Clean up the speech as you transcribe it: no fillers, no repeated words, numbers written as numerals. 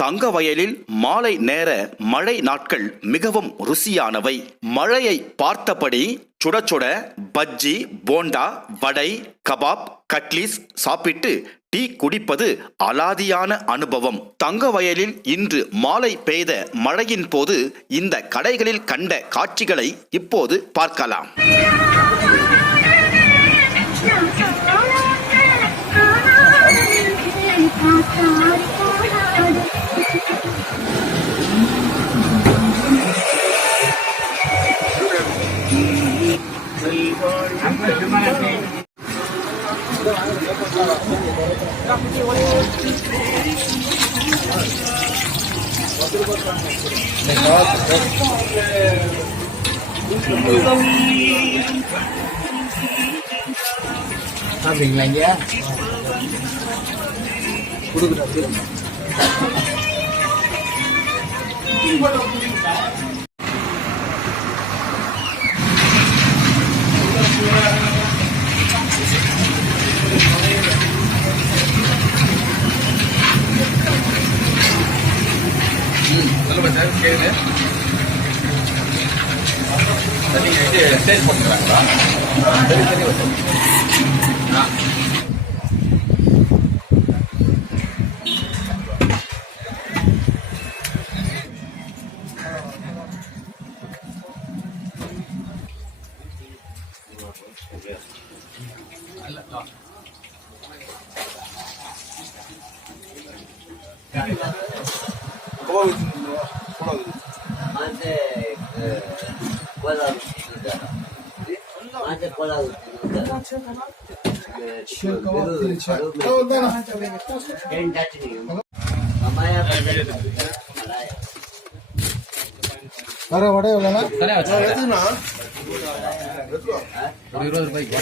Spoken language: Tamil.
தங்கவயலில் மாலை நேர மழை நாட்கள் மிகவும் ருசியானவை. மழையை பார்த்தபடி சுட சுட பஜ்ஜி, போண்டா, வடை, கபாப், கட்லீஸ் சாப்பிட்டு டீ குடிப்பது அலாதியான அனுபவம். தங்கவயலில் இன்று மாலை பெய்த மழையின் போது இந்த கடைகளில் கண்ட காட்சிகளை இப்போது பார்க்கலாம். சாப்பிடுறீங்களா? கொடுக்குறாரு. சொல்லுங்க சார், கேளுங்க. நீங்கள் இது ஸ்டேஜ் போட்டுக்கிறாங்களா? சரி சரி வச்சு வர வடை எவ்வளோண்ணா? ஒரு 20 ரூபாய்க்கு.